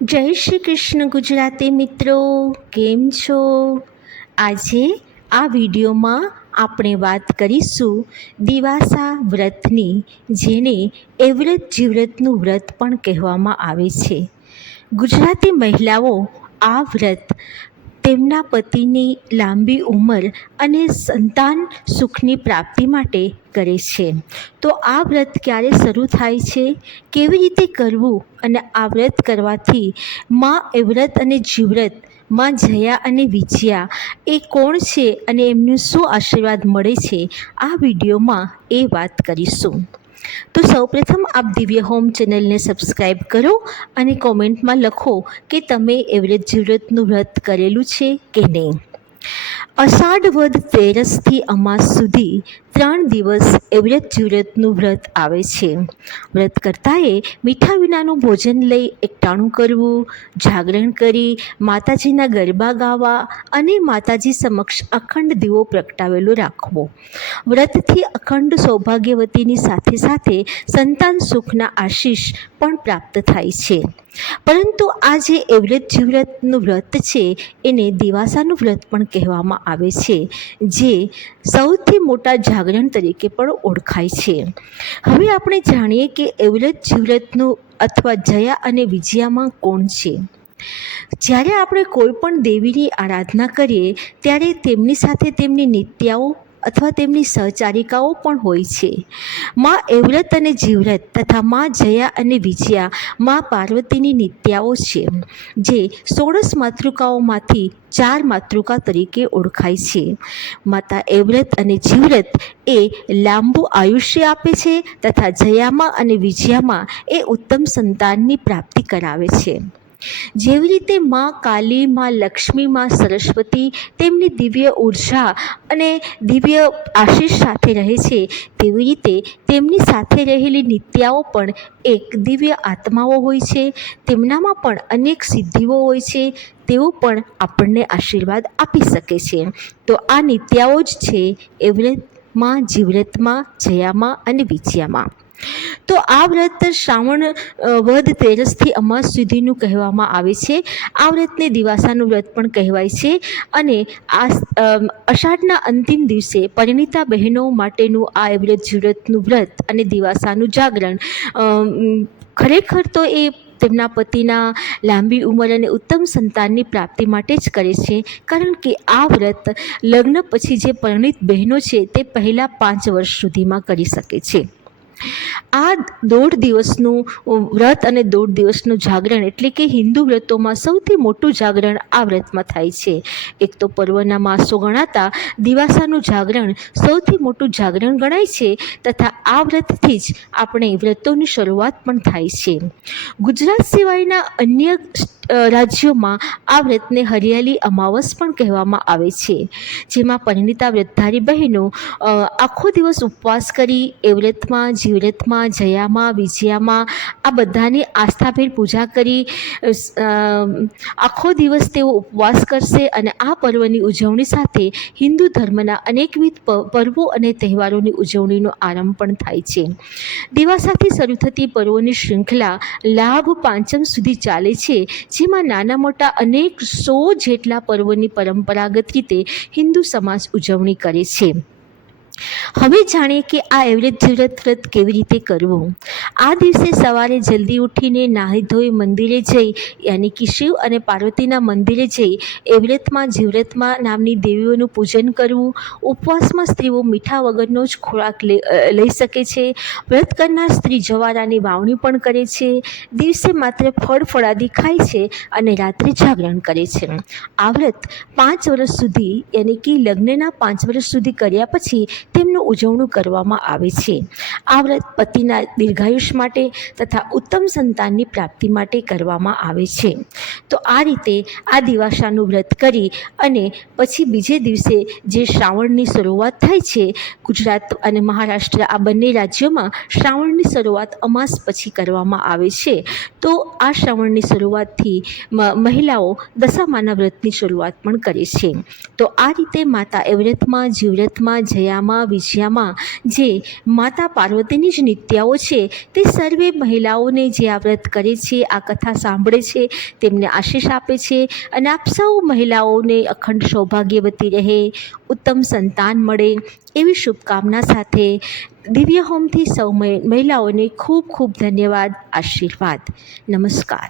જય શ્રી કૃષ્ણ ગુજરાતી મિત્રો, કેમ છો? આજે આ વિડીયોમાં આપણે વાત કરીશું દિવાસા વ્રતની, જેને એવ્રત જીવ્રતનું વ્રત પણ કહેવામાં આવે છે. ગુજરાતી મહિલાઓ આ વ્રત તેમના પતિની લાંબી ઉંમર અને સંતાન સુખની પ્રાપ્તિ માટે કરે છે. તો આ વ્રત ક્યારે શરૂ થાય છે, કેવી રીતે કરવું, અને આ વ્રત કરવાથી માં એવ્રત અને જીવ્રત, માં જયા અને વિજયા એ કોણ છે અને એમનું શું આશીર્વાદ મળે છે, આ વિડીયોમાં એ વાત કરીશું. તો સૌપ્રથમ આપ દિવ્ય હોમ ચેનલને સબસ્ક્રાઈબ કરો અને કોમેન્ટમાં લખો કે તમે એવ્રત જીવ્રતનું વ્રત કરેલું છે કે નહીં. અષાઢ વદ તેરસથી અમાસ સુધી 3 દિવસ એવ્રત જીવ્રતનું વ્રત આવે છે. વ્રત કરતાએ મીઠા વિનાનું ભોજન લઈ એકટાણું કરવું, જાગરણ કરી માતાજીના ગરબા ગાવા અને માતાજી સમક્ષ અખંડ દીવો પ્રગટાવેલો રાખવો. વ્રતથી અખંડ સૌભાગ્યવતીની સાથે સાથે સંતાન સુખના આશીષ પણ પ્રાપ્ત થાય છે. પરંતુ આ જે એવ્રત જીવ્રતનું વ્રત છે એને દિવાસાનું વ્રત પણ કહેવામાં આવે છે, જે સૌથી મોટા જાગરણ તરીકે પણ ઓળખાય છે. હવે આપણે જાણીએ કે એવ્રત જીવ્રતનું અથવા જયા અને વિજયામાં કોણ છે. જ્યારે આપણે કોઈ પણ દેવીની આરાધના કરીએ ત્યારે તેમની સાથે તેમની નિત્યાઓ અથવા તેમની સહચારિકાઓ પણ હોય છે. માં એવ્રત અને જીવ્રત તથા માં જયા અને વિજયા માં પાર્વતીની નિત્યાઓ છે, જે 16 માતૃકાઓમાંથી 4 માતૃકા તરીકે ઓળખાય છે. માતા એવ્રત અને જીવ્રત એ લાંબુ આયુષ્ય આપે છે તથા જયામાં અને વિજયામાં એ ઉત્તમ સંતાનની પ્રાપ્તિ કરાવે છે. જેવી રીતે માં કાલી, માં લક્ષ્મી, માં સરસ્વતી તેમની દિવ્ય ઉર્જા અને દિવ્ય આશીષ સાથે રહે છે, તેવી રીતે તેમની સાથે રહેલી નિત્યાઓ પણ એક દિવ્ય આત્માઓ હોય છે. તેમનામાં પણ અનેક સિદ્ધિઓ હોય છે. તેઓ પણ આપણને આશીર્વાદ આપી શકે છે. તો આ નિત્યાઓ જ છે એવ્રતમાં, જીવ્રતમાં, જયામાં અને વિજયામાં. તો આ વ્રત શ્રાવણ વદ તેરસથી અમાસ સુધીનું કહેવામાં આવે છે. આ વ્રતને દિવાસાનું વ્રત પણ કહેવાય છે. અને આ અષાઢના અંતિમ દિવસે પરિણીતા બહેનો માટેનું આ એવ્રત જીવ્રતનું વ્રત અને દિવાસાનું જાગરણ ખરેખર તો એ તેમના પતિના લાંબી ઉંમર અને ઉત્તમ સંતાનની પ્રાપ્તિ માટે જ કરે છે. કારણ કે આ વ્રત લગ્ન પછી જે પરિણીત બહેનો છે તે પહેલાં 5 વર્ષ સુધીમાં કરી શકે છે. આ 1.5 દિવસનું વ્રત અને 1.5 દિવસનું જાગરણ એટલે કે હિન્દુ વ્રતોમાં સૌથી મોટું જાગરણ આ વ્રતમાં થાય છે. એક તો પર્વના માસો ગણાતા દિવાસાનું જાગરણ સૌથી મોટું જાગરણ ગણાય છે તથા આ વ્રતથી જ આપણે વ્રતોની શરૂઆત પણ થાય છે. ગુજરાત સિવાયના અન્ય રાજ્યોમાં આ વ્રતને હરિયાળી અમાવસ પણ કહેવામાં આવે છે, જેમાં પરિણીતા વ્રતધારી બહેનો આખો દિવસ ઉપવાસ કરી એવ્રતમાં, જીવ્રતમાં, જયામાં, વિજયામાં આ બધાની આસ્થાભેર પૂજા કરી આખો દિવસ તેઓ ઉપવાસ કરશે અને આ પર્વની ઉજવણી સાથે હિન્દુ ધર્મના અનેકવિધ પર્વો અને તહેવારોની ઉજવણીનો આરંભ પણ થાય છે. દિવાસાથી શરૂ થતી પર્વોની શૃંખલા લાભ પાંચમ સુધી ચાલે છે, જેમાં નાના મોટા અનેક 100 જેટલા પર્વોની પરંપરાગત રીતે હિન્દુ સમાજ ઉજવણી કરે છે. હવે જાણીએ કે આ એવ્રત જીવ્રત વ્રત કેવી રીતે કરવું. આ દિવસે સવારે જલ્દી ઉઠીને નાહી ધોઈ મંદિરે જઈ, યાની કે શિવ અને પાર્વતીના મંદિરે જઈ એવ્રતમાં, જીવ્રતમાં નામની દેવીઓનું પૂજન કરવું. ઉપવાસમાં સ્ત્રીઓ મીઠા વગરનો જ ખોરાક લઈ શકે છે. વ્રત કરનાર સ્ત્રી જવારાની વાવણી પણ કરે છે. દિવસે માત્ર ફળ ફળાદી ખાય છે અને રાત્રે જાગરણ કરે છે. આ વ્રત 5 વર્ષ સુધી યાની કે લગ્નના 5 વર્ષ સુધી કર્યા પછી તેમનું ઉજવણું કરવામાં આવે છે. આ વ્રત પતિના દીર્ઘાયુષ માટે તથા ઉત્તમ સંતાનની પ્રાપ્તિ માટે કરવામાં આવે છે. તો આ રીતે આ દિવાસાનું વ્રત કરી અને પછી બીજે દિવસે જે શ્રાવણની શરૂઆત થાય છે, ગુજરાત અને મહારાષ્ટ્ર આ બંને રાજ્યોમાં શ્રાવણની શરૂઆત અમાસ પછી કરવામાં આવે છે. તો આ શ્રાવણની શરૂઆતથી મહિલાઓ દશામાના વ્રતની શરૂઆત પણ કરે છે. તો આ રીતે માતા એવ્રતમાં, જીવ્રતમાં, જયામાં, વિજયામાં જે માતા પાર્વતીની જ નિત્યાઓ છે તે સર્વે મહિલાઓને જે આ વ્રત કરે છે, આ કથા સાંભળે છે, તેમને આશીષ આપે છે અને આપ સૌ મહિલાઓને અખંડ સૌભાગ્યવતી રહે, ઉત્તમ સંતાન મળે એવી શુભકામના સાથે દિવ્ય હોમથી સૌ મહિલાઓને ખૂબ ખૂબ ધન્યવાદ, આશીર્વાદ. નમસ્કાર.